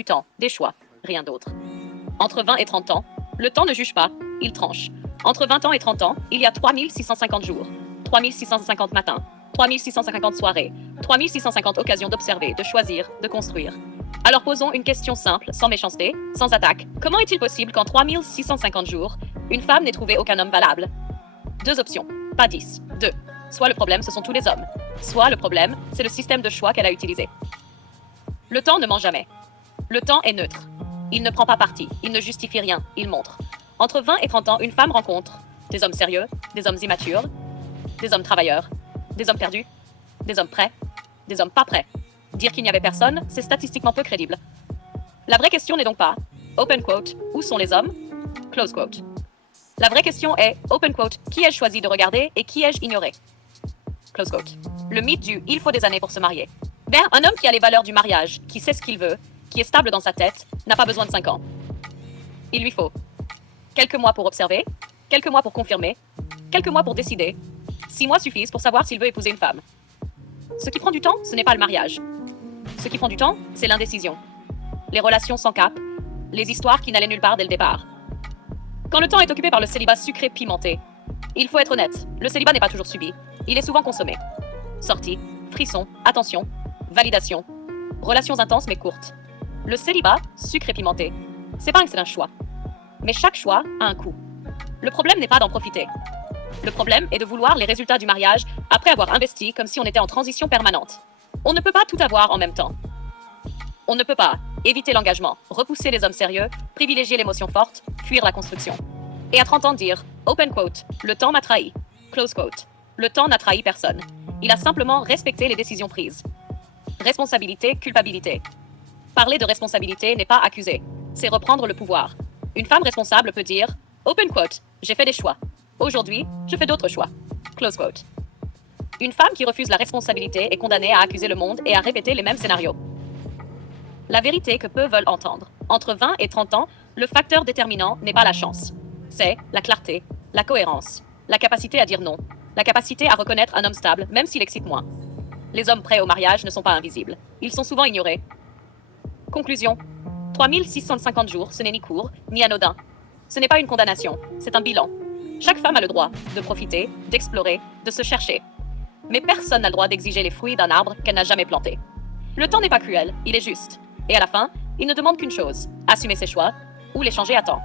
Du temps, des choix, rien d'autre. Entre 20 et 30 ans, le temps ne juge pas, il tranche. Entre 20 ans et 30 ans, il y a 3650 jours, 3650 matins, 3650 soirées, 3650 occasions d'observer, de choisir, de construire. Alors posons une question simple, sans méchanceté, sans attaque. Comment est-il possible qu'en 3650 jours, une femme n'ait trouvé aucun homme valable? Deux options, pas 10. 2. Soit le problème, ce sont tous les hommes. Soit le problème, c'est le système de choix qu'elle a utilisé. Le temps ne ment jamais. Le temps est neutre. Il ne prend pas parti, il ne justifie rien, il montre. Entre 20 et 30 ans, une femme rencontre des hommes sérieux, des hommes immatures, des hommes travailleurs, des hommes perdus, des hommes prêts, des hommes pas prêts. Dire qu'il n'y avait personne, c'est statistiquement peu crédible. La vraie question n'est donc pas, open quote, où sont les hommes? Close quote. La vraie question est, open quote, qui ai-je choisi de regarder et qui ai-je ignoré? Close quote. Le mythe du il faut des années pour se marier. Ben, un homme qui a les valeurs du mariage, qui sait ce qu'il veut, qui est stable dans sa tête, n'a pas besoin de 5 ans. Il lui faut quelques mois pour observer, quelques mois pour confirmer, quelques mois pour décider. 6 mois suffisent pour savoir s'il veut épouser une femme. Ce qui prend du temps, ce n'est pas le mariage. Ce qui prend du temps, c'est l'indécision. Les relations sans cap, les histoires qui n'allaient nulle part dès le départ. Quand le temps est occupé par le célibat sucré pimenté, il faut être honnête, le célibat n'est pas toujours subi, il est souvent consommé. Sorties, frissons, attention, validation, relations intenses mais courtes. Le célibat, sucré pimenté, c'est pas que c'est un choix. Mais chaque choix a un coût. Le problème n'est pas d'en profiter. Le problème est de vouloir les résultats du mariage après avoir investi comme si on était en transition permanente. On ne peut pas tout avoir en même temps. On ne peut pas éviter l'engagement, repousser les hommes sérieux, privilégier l'émotion forte, fuir la construction. Et à 30 ans dire, open quote, le temps m'a trahi, close quote, le temps n'a trahi personne. Il a simplement respecté les décisions prises. Responsabilité, culpabilité. Parler de responsabilité n'est pas accuser, c'est reprendre le pouvoir. Une femme responsable peut dire, open quote, j'ai fait des choix. Aujourd'hui, je fais d'autres choix. Close quote. Une femme qui refuse la responsabilité est condamnée à accuser le monde et à répéter les mêmes scénarios. La vérité que peu veulent entendre. Entre 20 et 30 ans, le facteur déterminant n'est pas la chance. C'est la clarté, la cohérence, la capacité à dire non, la capacité à reconnaître un homme stable, même s'il excite moins. Les hommes prêts au mariage ne sont pas invisibles. Ils sont souvent ignorés. Conclusion. 3650 jours, ce n'est ni court, ni anodin. Ce n'est pas une condamnation, c'est un bilan. Chaque femme a le droit de profiter, d'explorer, de se chercher. Mais personne n'a le droit d'exiger les fruits d'un arbre qu'elle n'a jamais planté. Le temps n'est pas cruel, il est juste. Et à la fin, il ne demande qu'une chose, assumer ses choix ou les changer à temps.